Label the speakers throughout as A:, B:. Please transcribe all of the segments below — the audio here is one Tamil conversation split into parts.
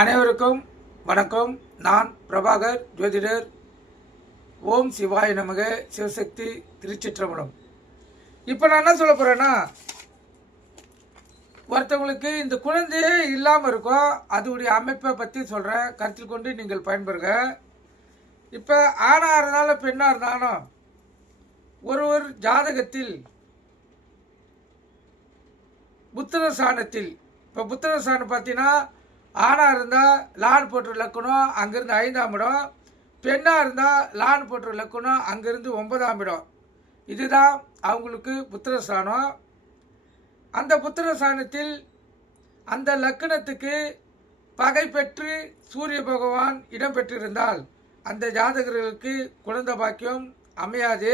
A: அனைவருக்கும் வணக்கம். நான் பிரபாகர் ஜோதிடர். ஓம் சிவாய நமக. சிவசக்தி திருச்சிற்றம்பலம். இப்போ நான் என்ன சொல்ல போகிறேன்னா ஒருத்தவங்களுக்கு இந்த குழந்தையே இல்லாமல் இருக்கும் அதோடைய அமைப்பை பற்றி சொல்கிறேன் கருத்தில் கொண்டு நீங்கள் பயன்பெறுங்க இப்போ ஆணாக இருந்தாலும் பெண்ணாக இருந்தாலும் ஒரு ஒரு ஜாதகத்தில் புத்திர சாணத்தில் இப்போ புத்திர சாணம் பார்த்தீங்கன்னா ஆணாக இருந்தால் லான் போட்டு லக்கணும் அங்கேருந்து ஐந்தாம் இடம். பெண்ணாக இருந்தால் லான் போட்டு லக்கணும் அங்கேருந்து ஒன்பதாம் இடம். இதுதான் அவங்களுக்கு புத்திர சாணம் அந்த புத்திர சாணத்தில் அந்த லக்கணத்துக்கு பகை பெற்று சூரிய பகவான் இடம் பெற்றிருந்தால் அந்த ஜாதகர்களுக்கு குழந்தை பாக்கியம் அமையாது.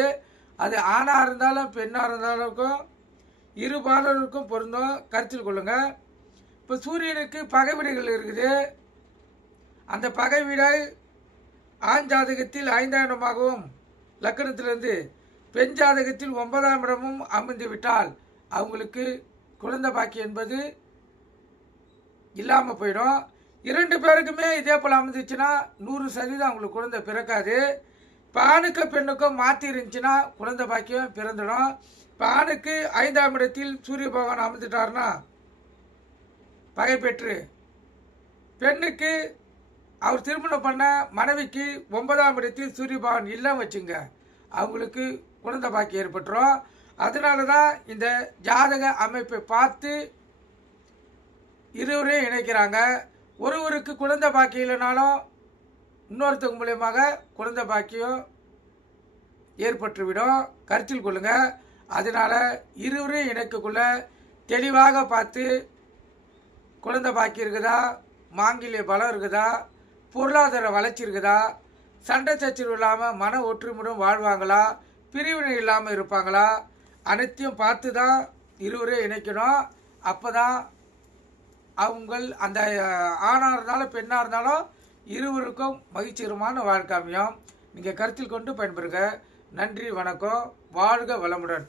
A: அது ஆணாக இருந்தாலும் பெண்ணாக இருந்தாலும் இரு பாலருக்கும் பொருந்தும். கருத்தில் கொள்ளுங்கள் இப்போ சூரியனுக்கு பகை வீடுகள் இருக்குது. அந்த பகை வீடை ஆண் ஜாதகத்தில் ஐந்தாம் இடமாகவும் லக்கணத்திலிருந்து பெண் ஜாதகத்தில் ஒன்பதாம் இடமும் அமைந்து விட்டால் அவங்களுக்கு குழந்தை பாக்கி என்பது இல்லாமல் போயிடும். இரண்டு பேருக்குமே இதே போல் அமைந்துச்சுன்னா நூறு சதவீதம் அவங்களுக்கு குழந்தை பிறக்காது. இப்போ ஆணுக்கு பெண்ணுக்கும் மாற்றி இருந்துச்சுன்னா குழந்தை பாக்கியம் பிறந்துடும். இப்போ ஆணுக்கு ஐந்தாம் இடத்தில் சூரிய பகவான் அமைந்துட்டாருன்னா பகை பெற்று பெண்ணுக்கு அவர் திருமணம் பண்ண மனைவிக்கு ஒன்பதாம் இடத்தில் சூரிய பகவான் இல்லம் வச்சுங்க. அவங்களுக்கு குழந்தை பாக்கியம் ஏற்பட்டுரும். அதனால தான் இந்த ஜாதக அமைப்பை பார்த்து இருவரையும் இணைக்கிறாங்க. ஒருவருக்கு குழந்தை பாக்கியம் இல்லைனாலும் இன்னொருத்தவங்க மூலியமாக குழந்தை பாக்கியம் ஏற்பட்டுவிடும். கருத்தில் கொள்ளுங்கள் அதனால இருவரையும் இணைக்கக்குள்ள தெளிவாக பார்த்து குழந்தை பாக்கி இருக்குதா? மாங்கிலிய பலம் இருக்குதா? பொருளாதார வளர்ச்சி இருக்குதா? சண்டை சச்சரவு இல்லாமல் மன ஒற்றுமையுடன் வாழ்வாங்களா? பிரிவினை இல்லாமல் இருப்பாங்களா? அனைத்தையும் பார்த்து தான் இருவரையும் இணைக்கணும். அப்போ தான் அவங்கள் அந்த ஆணாக இருந்தாலும் பெண்ணாக இருந்தாலும் இருவருக்கும் மகிழ்ச்சிகரமான வாழ்க்கை அமையும். நீங்கள் கருத்தில் கொண்டு பயன்பெறுங்க. நன்றி வணக்கம். வாழ்க வளமுடன்.